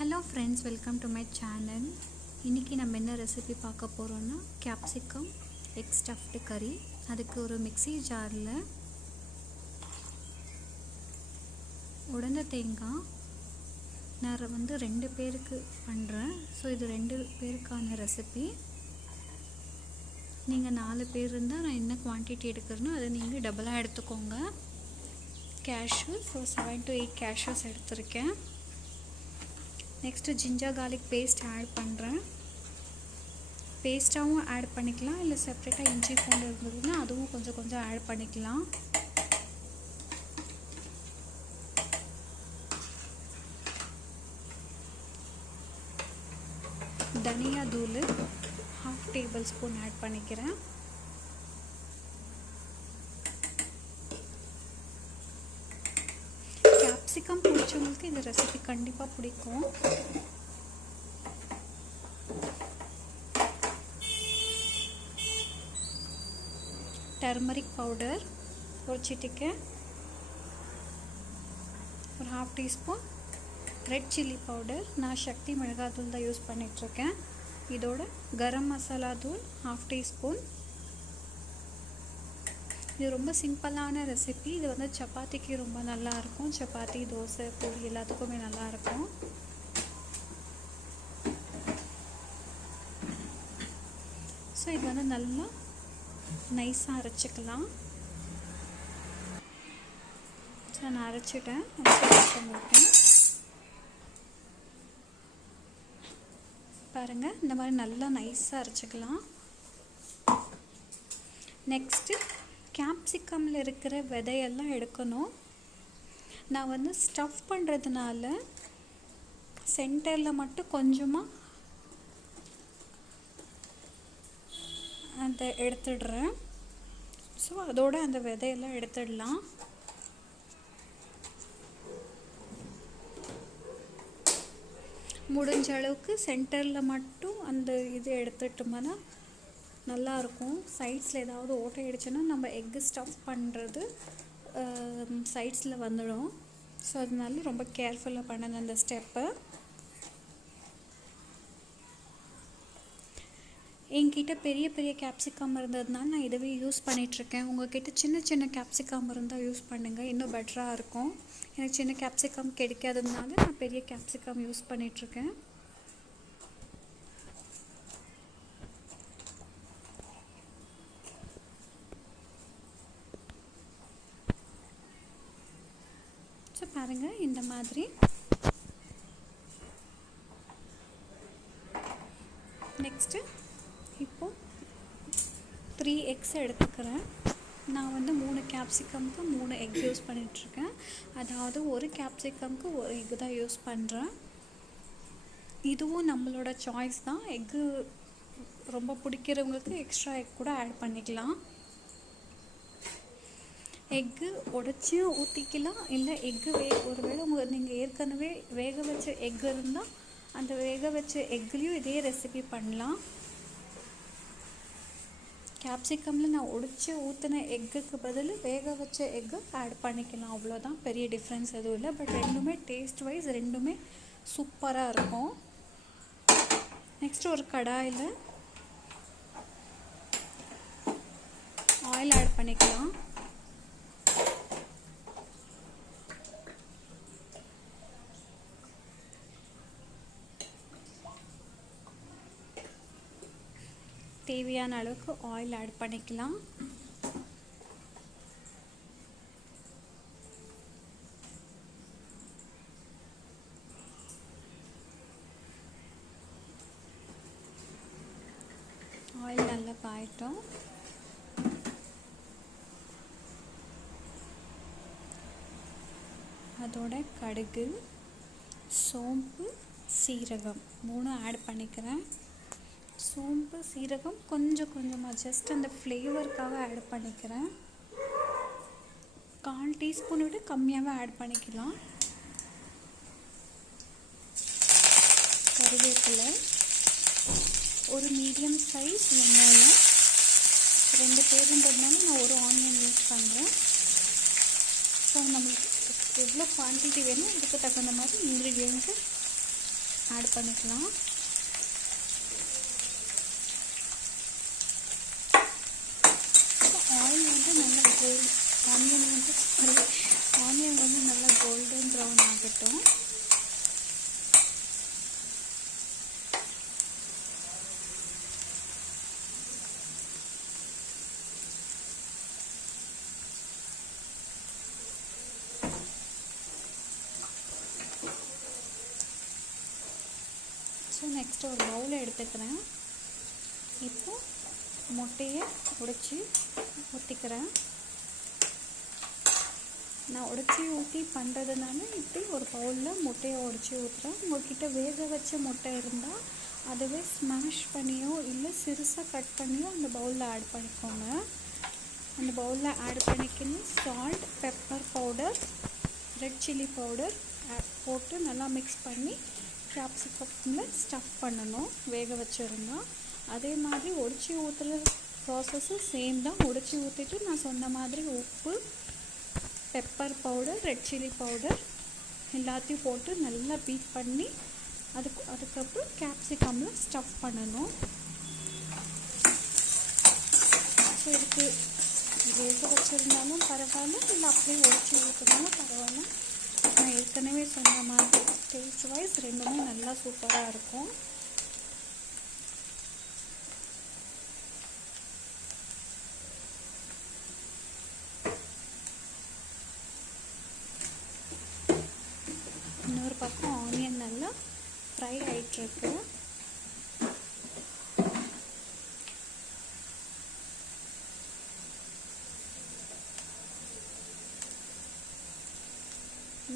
Hello friends, welcome to my channel. இன்றைக்கி நம்ம என்ன ரெசிபி பார்க்க போகிறோன்னா கேப்சிகம் எக் ஸ்டஃப்டு கறி. அதுக்கு ஒரு மிக்ஸி ஜாரில் உடைந்த தேங்காய், நான் வந்து 2 பேருக்கு பண்ணுறேன். ஸோ இது 2 பேருக்கான ரெசிபி. நீங்கள் 4 பேர் இருந்தால் நான் என்ன குவான்டிட்டி எடுக்கிறேனோ அதை நீங்கள் டபுளாக எடுத்துக்கோங்க. கேஷ்யூஸ், ஸோ 7 to 8 கேஷ்யூஸ் எடுத்திருக்கேன். Next ginger garlic paste add பண்ணுறேன். பேஸ்ட்டாகவும் ஆட் பண்ணிக்கலாம், இல்லை செப்ரேட்டாக இஞ்சி பூண்டு இருந்ததுன்னா அதுவும் கொஞ்சம் ஆட் பண்ணிக்கலாம். தனியா தூள் 1/2 டேபிள் ஸ்பூன் ஆட் பண்ணிக்கிறேன். கேப்சிகம் பிடிச்சவங்களுக்கு இந்த ரெசிபி கண்டிப்பாக பிடிக்கும். டர்மரிக் பவுடர் ஒரு சிட்டிக்கை, ஒரு 1/2 டீஸ்பூன். ரெட் சில்லி பவுடர், நான் சக்தி மிளகாத்தூள் தான் யூஸ் பண்ணிகிட்ருக்கேன். இதோட கரம் மசாலா தூள் 1/2 டீஸ்பூன். இது ரொம்ப சிம்பிளான ரெசிபி. இது வந்து சப்பாத்திக்கு ரொம்ப நல்லாயிருக்கும். சப்பாத்தி, தோசை, பூரி எல்லாத்துக்குமே நல்லாயிருக்கும். ஸோ இது வந்து நல்லா நைஸாக அரைச்சிக்கலாம். ஸோ நான் அரைச்சிட்டேன். பாருங்கள், இந்த மாதிரி நல்லா நைஸாக அரைச்சிக்கலாம். நெக்ஸ்ட்டு கேப்சிகமில் இருக்கிற விதையெல்லாம் எடுக்கணும். நான் வந்து ஸ்டஃப் பண்ணுறதுனால சென்டரில் மட்டும் கொஞ்சமாக அதை எடுத்துடுறேன். ஸோ அதோட அந்த விதையெல்லாம் எடுத்துடலாம். முடிஞ்ச அளவுக்கு சென்டரில் மட்டும் அந்த இது எடுத்துட்டோம்னா நல்லாயிருக்கும். சைட்ஸில் ஏதாவது ஓட்டை அடிச்சோன்னா நம்ம எக்கு ஸ்டஃப் பண்ணுறது சைட்ஸில் வந்துடும். ஸோ அதனால ரொம்ப கேர்ஃபுல்லாக பண்ணணும் அந்த ஸ்டெப்பை. என்கிட்ட பெரிய பெரிய கேப்சிகம் இருந்ததுனால நான் இதுவே யூஸ் பண்ணிகிட்ருக்கேன். உங்கள்கிட்ட சின்ன சின்ன கேப்சிகம் இருந்தால் யூஸ் பண்ணுங்கள், இன்னும் பெட்டராக இருக்கும். எனக்கு சின்ன கேப்சிகம் கிடைக்காததுனால நான் பெரிய கேப்சிகம் யூஸ் பண்ணிகிட்ருக்கேன். ஸோ பாருங்கள், இந்த மாதிரி. நெக்ஸ்ட்டு இப்போது 3 எக்ஸ் எடுத்துக்கிறேன். நான் வந்து 3 கேப்சிகம்க்கு 3 எக் யூஸ் பண்ணிகிட்ருக்கேன். அதாவது ஒரு கேப்சிகம்க்கு ஒரு எக் தான் யூஸ் பண்ணுறேன். இதுவும் நம்மளோட சாய்ஸ் தான். எக்கு ரொம்ப பிடிக்கிறவங்களுக்கு எக்ஸ்ட்ரா எக் கூட ஆட் பண்ணிக்கலாம். எக்கு உடச்சியும் ஊற்றிக்கலாம், இல்லை எக்கு ஒருவேளை நீங்கள் ஏற்கனவே வேக வச்ச எக் இருந்தால் அந்த வேக வச்ச எக்லேயும் இதே ரெசிபி பண்ணலாம். கேப்சிகமில் நான் உடைச்சி ஊற்றின எக்குக்கு பதில் வேக வச்ச எக்கு ஆட் பண்ணிக்கலாம். அவ்வளோதான், பெரிய டிஃப்ரென்ஸ் எதுவும் இல்லை. பட் ரெண்டுமே டேஸ்ட் வைஸ் ரெண்டுமே சூப்பராக இருக்கும். நெக்ஸ்ட்டு ஒரு கடாயில் ஆயில் ஆட் பண்ணிக்கலாம். தேவையான அளவுக்கு ஆயில் ஆட் பண்ணிக்கலாம். ஆயில் நல்லா காயட்டும். அதோட கடுகு, சோம்பு, சீரகம் 3 ஆட் பண்ணிக்கிறேன். சோம்பு, சீரகம் கொஞ்சமாக ஜஸ்ட் அந்த ஃப்ளேவருக்காக ஆட் பண்ணிக்கிறேன். 1/4 டீஸ்பூனை விட கம்மியாகவே ஆட் பண்ணிக்கலாம். கருவேப்பிலை, ஒரு மீடியம் சைஸ் வெங்காயம், 2 பேருன்றதுனால நான் ஒரு ஆனியன் யூஸ் பண்ணுறேன். ஸோ நம்மளுக்கு எவ்வளோ குவான்டிட்டி வேணும் அதுக்கு தகுந்த மாதிரி இன்க்ரீடியன்ட்டு ஆட் பண்ணிக்கலாம். ஆயில் வந்து நல்லா ஆனியன் வந்து நல்லா கோல்டன் ப்ரௌன் ஆகட்டும். ஸோ நெக்ஸ்ட் ஒரு பவுல் எடுத்துக்கிறேன். இப்போ முட்டையை உடைச்சி ஊற்றிக்கிறேன். நான் உடைச்சி ஊற்றி பண்ணுறதுனால இப்படி ஒரு பவுலில் முட்டையை உடைச்சி ஊற்றுறேன். உங்கள்கிட்ட வேக வச்ச முட்டை இருந்தால் அதுவே ஸ்மாஷ் பண்ணியோ இல்லை சிறுசாக கட் பண்ணியோ அந்த பவுலில் ஆட் பண்ணிக்கோங்க. அந்த பவுலில் ஆட் பண்ணிக்கின்னு salt, pepper powder, red chilli powder போட்டு நல்லா மிக்ஸ் பண்ணி கேப்சிகமில் ஸ்டஃப் பண்ணணும் வேக வச்சுருந்தா. அதே மாதிரி உடைச்சி ஊற்றுற ப்ராசஸும் சேம் தான். உடைச்சி ஊற்றிட்டு நான் சொன்ன மாதிரி உப்பு, pepper powder, red chilli powder எல்லாத்தையும் போட்டு நல்லா பீட் பண்ணி அதுக்கப்புறம் கேப்சிகமில் ஸ்டஃப் பண்ணணும். ஸோ இதுக்கு வேக வச்சுருந்தாலும் பரவாயில்ல, இல்லை அப்படியே உடைச்சி ஊற்றினாலும் பரவாயில்ல. நான் ஏற்கனவே சொன்ன மாதிரி டேஸ்ட் வைஸ் ரெண்டுமே நல்லா சூப்பராக இருக்கும். இன்னொரு பக்கம் ஆனியன் நல்லா ஃப்ரை ஆகிட்டுருக்கு.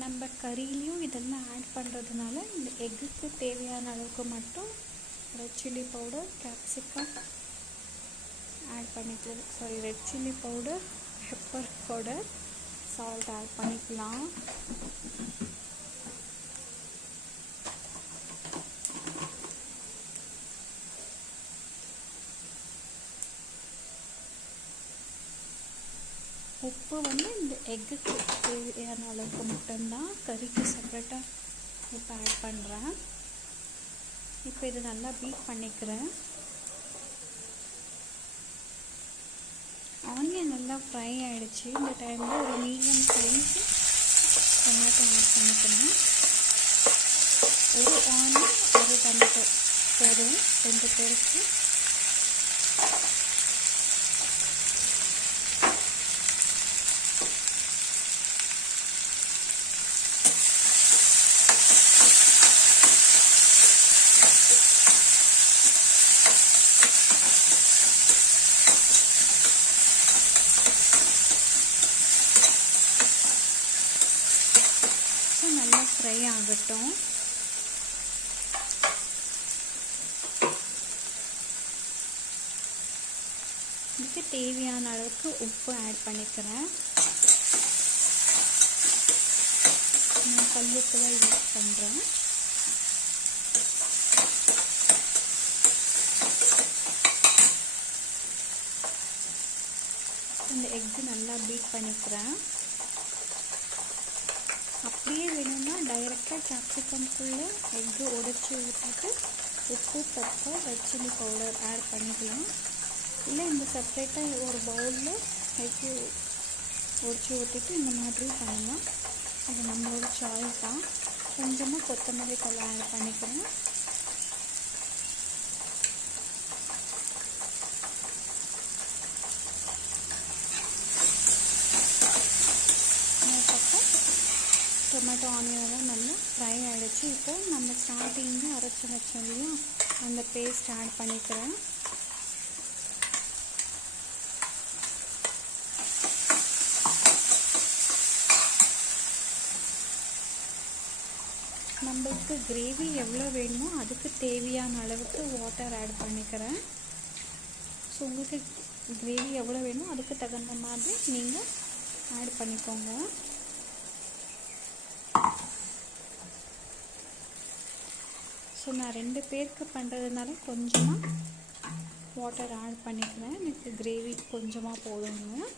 நம்ம கறியிலையும் இதெல்லாம் ஆட் பண்ணுறதுனால இந்த எக்குக்கு தேவையான அளவுக்கு மட்டும் red chilli powder, capsicum add பண்ணிக்கலாம். Red chilli powder, pepper powder, salt add பண்ணிக்கலாம். உப்பு வந்து இந்த எக்குக்கு தேவையான அளவுக்கு மட்டும்தான், கறிக்கு செப்பரேட்டாக உப்பு ஆட் பண்ணுறேன். இப்போ இது நல்லா பீட் பண்ணிக்கிறேன். ஆனியன் நல்லா ஃப்ரை ஆகிடுச்சு. இந்த டைமில் ஒரு மீடியம் சைஸு டொமேட்டோ ஆட் பண்ணிக்கிறேன். ஒரு ஆனியன் ஒரு டொமேட்டோ போதும் 2 பேருக்கு. நல்லா ஃப்ரை ஆகட்டும். இதுக்கு தேவையான அளவுக்கு உப்பு ஆட் பண்ணிக்கிறேன். நான் கல்லுப்பு தான் யூஸ் பண்ணுறேன். இந்த எக்கு நல்லா பீட் பண்ணிக்கிறேன். அப்படியே வேணும்னா டைரெக்டாக கேப்சிகம்குள்ளே எக்கு உடைச்சி ஊற்றிட்டு உப்பு, pepper, red chilli powder add பண்ணிக்கலாம். இல்லை இந்த செப்ரேட்டாக ஒரு பவுலில் எக்கு உடைச்சி ஊற்றிட்டு இந்த மாதிரி பண்ணலாம். அது நம்மளோட சாய்ஸ் தான். கொஞ்சமாக கொத்தமல்லி தழை ஆட் பண்ணிக்கிறேன். டொமேட்டோ ஆனியனெல்லாம் நல்லா ஃப்ரை ஆகிடுச்சு. இப்போது நம்ம ஸ்டார்டிங்கில் அரைச்சி வச்சோம் இல்லையா, அந்த பேஸ்ட் ஆட் பண்ணிக்கிறேன். நம்மளுக்கு கிரேவி எவ்வளோ வேணுமோ அதுக்கு தேவையான அளவுக்கு வாட்டர் ஆட் பண்ணிக்கிறேன். ஸோ உங்களுக்கு கிரேவி எவ்வளோ வேணுமோ அதுக்கு தகுந்த மாதிரி நீங்கள் ஆட் பண்ணிக்கோங்க. ஸோ நான் 2 பேருக்கு பண்ணுறதுனால கொஞ்சமாக வாட்டர் ஆட் பண்ணிக்கிறேன். எனக்கு கிரேவி கொஞ்சமாக போதுங்க.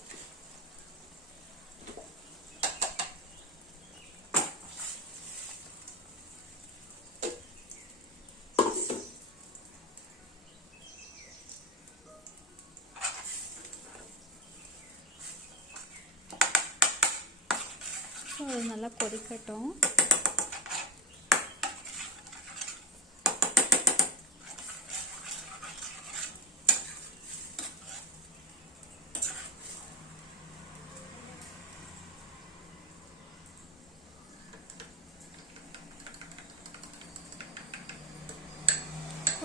அது நல்லா கொதிக்கட்டும்.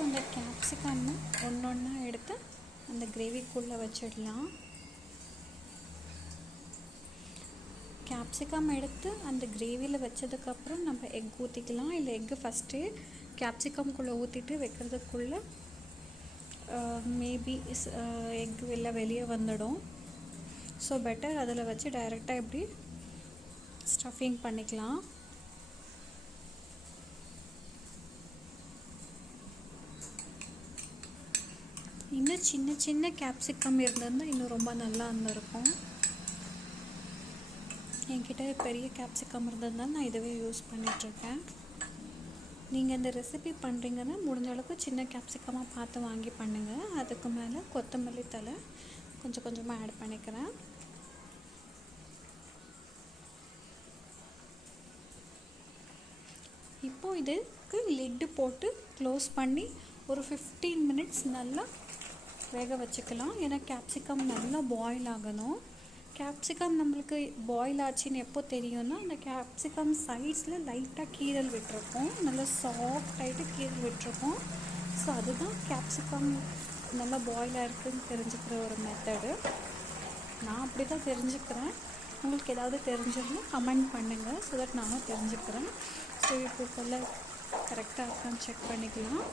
இந்த கேப்சிகம் ஒன்றா எடுத்து அந்த கிரேவிக்குள்ளே வச்சிடலாம். கேப்சிகம் எடுத்து அந்த கிரேவியில் வச்சதுக்கப்புறம் நம்ம எக் ஊற்றிக்கலாம். இல்லை எக்கு ஃபஸ்ட்டு கேப்சிகம்குள்ளே ஊற்றிட்டு வைக்கிறதுக்குள்ளே மேபி எக் வெளியே வந்துடும். ஸோ பெட்டர் அதில் வச்சு டைரெக்டாக எப்படி ஸ்டஃபிங் பண்ணிக்கலாம். இன்னும் சின்ன சின்ன கேப்சிகம் இருந்திருந்தால் இன்னும் ரொம்ப நல்லா இருந்திருக்கும். என்கிட்ட பெரிய கேப்சிகம் இருந்ததுனால நான் இதுவே யூஸ் பண்ணிகிட்ருக்கேன். நீங்கள் இந்த ரெசிபி பண்ணுறீங்கன்னா முடிஞ்ச அளவுக்கு சின்ன கேப்சிகமாக பார்த்து வாங்கி பண்ணுங்கள். அதுக்கு மேலே கொத்தமல்லி தழை கொஞ்சம் கொஞ்சமாக ஆட் பண்ணிக்கிறேன். இப்போது இதுக்கு லிட்டு போட்டு க்ளோஸ் பண்ணி ஒரு 15 மினிட்ஸ் நல்லா வேக வச்சுக்கலாம். ஏன்னா கேப்சிகம் நல்லா பாயில் ஆகணும். கேப்சிகம் நம்மளுக்கு பாயில் ஆச்சுன்னு எப்போ தெரியும்னா அந்த கேப்சிகம் சைட்ஸில் லைட்டாக கீரல் விட்டுருக்கோம், நல்லா சாஃப்டாகிட்டு கீரல் விட்டுருக்கோம். ஸோ அதுதான் கேப்சிகம் நல்லா பாயிலாக இருக்குதுன்னு தெரிஞ்சுக்கிற ஒரு மெத்தடு. நான் அப்படி தான் தெரிஞ்சுக்கிறேன். உங்களுக்கு ஏதாவது தெரிஞ்சிருந்தால் கமெண்ட் பண்ணுங்கள், ஸோ தட் நானும் தெரிஞ்சுக்கிறேன். ஸோ இப்போ போல் கரெக்டாக இருக்கான்னு செக் பண்ணிக்கலாம்.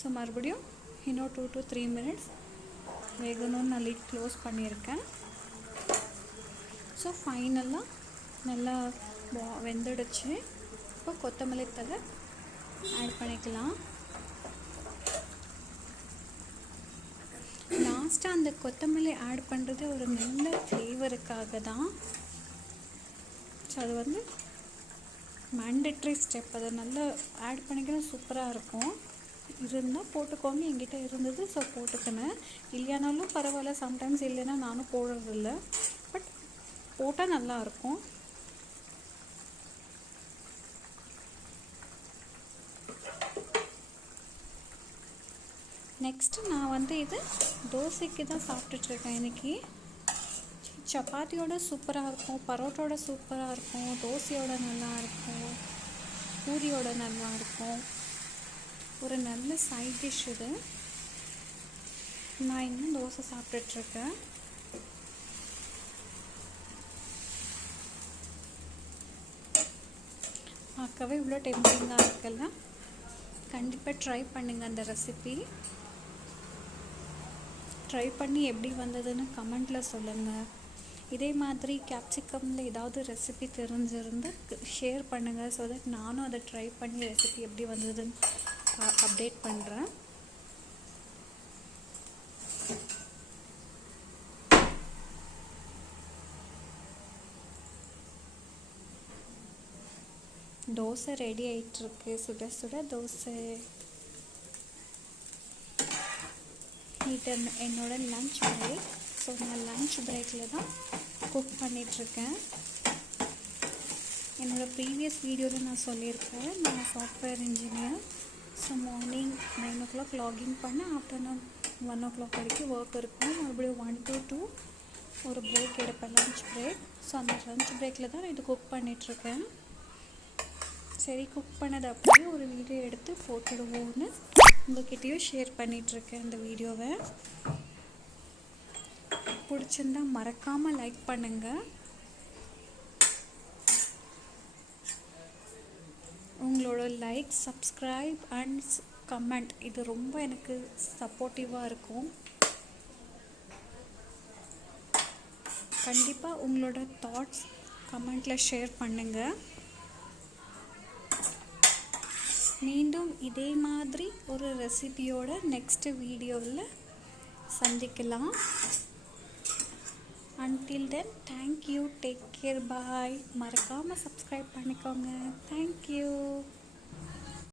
ஸோ மறுபடியும் இன்னும் 2 to 3 மினிட்ஸ் வேகணும்னு நான் லிட் க்ளோஸ் பண்ணியிருக்கேன். ஸோ ஃபைனலாக நல்லா வெந்துடுச்சு. இப்போ கொத்தமல்லி தழை ஆட் பண்ணிக்கலாம். லாஸ்ட்டாக அந்த கொத்தமல்லி ஆட் பண்ணுறது ஒரு நல்ல ஃப்ளேவருக்காக தான். ஸோ அது வந்து மேண்டட்ரி ஸ்டெப். அதை நல்லா ஆட் பண்ணிக்கலாம், சூப்பராக இருக்கும். இருந்தால் போட்டுக்கோங்க. என்கிட்ட இருந்தது ஸோ போட்டுக்கினேன். இல்லையானாலும் பரவாயில்ல, சம்டைம்ஸ் இல்லைன்னா நானும் போடுறதில்ல. பட் போட்டால் நல்லாயிருக்கும். நெக்ஸ்ட்டு நான் வந்து இது தோசைக்கு தான் சாப்பிட்டுட்ருக்கேன் இன்றைக்கி. சப்பாத்தியோட சூப்பராக இருக்கும், பரோட்டோட சூப்பராக இருக்கும், தோசையோட நல்லாயிருக்கும், பூரியோட நல்லாயிருக்கும். ஒரு நல்ல சைட் டிஷ் இது. நான் இன்னும் தோசை சாப்பிட்டுட்ருக்கேன். பார்க்கவே இவ்வளோ டெம்ப்டிங்காக இருக்குல்ல. கண்டிப்பாக ட்ரை பண்ணுங்கள் அந்த ரெசிபி. ட்ரை பண்ணி எப்படி வந்ததுன்னு கமெண்ட்டில் சொல்லுங்கள். இதே மாதிரி கேப்சிகமில் ஏதாவது ரெசிபி தெரிஞ்சிருந்து ஷேர் பண்ணுங்கள். ஸோ தட் நானும் அதை ட்ரை பண்ணி ரெசிபி எப்படி வந்ததுன்னு அப்டேட் பண்ணுறேன். தோசை ரெடி ஆகிட்டுருக்கு. சுட சுட தோசை. இது என்னோடய லன்ச் பிரேக். ஸோ நான் லன்ச் பிரேக்கில் தான் குக் பண்ணிகிட்ருக்கேன். என்னோடய ப்ரீவியஸ் வீடியோவில் நான் சொல்லியிருக்கேன், நான் software engineer. So morning 9 o'clock login பண்ண ஆஃப்டர்நூன் 1 o'clock வரைக்கும் ஒர்க் இருக்கும். மறுபடியும் 1 to 2 ஒரு பிரேக் எடுப்பேன், லன்ச் பிரேக். ஸோ அந்த லன்ச் பிரேக்கில் தான் நான் இது குக் பண்ணிகிட்ருக்கேன். சரி, குக் பண்ணது அப்படியே ஒரு வீடியோ எடுத்து போட்டுடுவோன்னு உங்கள்கிட்டயும் ஷேர் பண்ணிகிட்ருக்கேன் இந்த வீடியோவை. பிடிச்சிருந்தா மறக்காமல் லைக் பண்ணுங்கள். உங்களோட லைக், சப்ஸ்கிரைப் அண்ட் கமெண்ட் இது ரொம்ப எனக்கு சப்போர்ட்டிவாக இருக்கும். கண்டிப்பாக உங்களோட தாட்ஸ் கமெண்ட்டில் ஷேர் பண்ணுங்கள். மீண்டும் இதே மாதிரி ஒரு ரெசிபியோட நெக்ஸ்ட் வீடியோவில் சந்திக்கலாம். Until then, thank you, take care, bye. மறக்காமல் சப்ஸ்கிரைப் பண்ணிக்கோங்க. Thank you.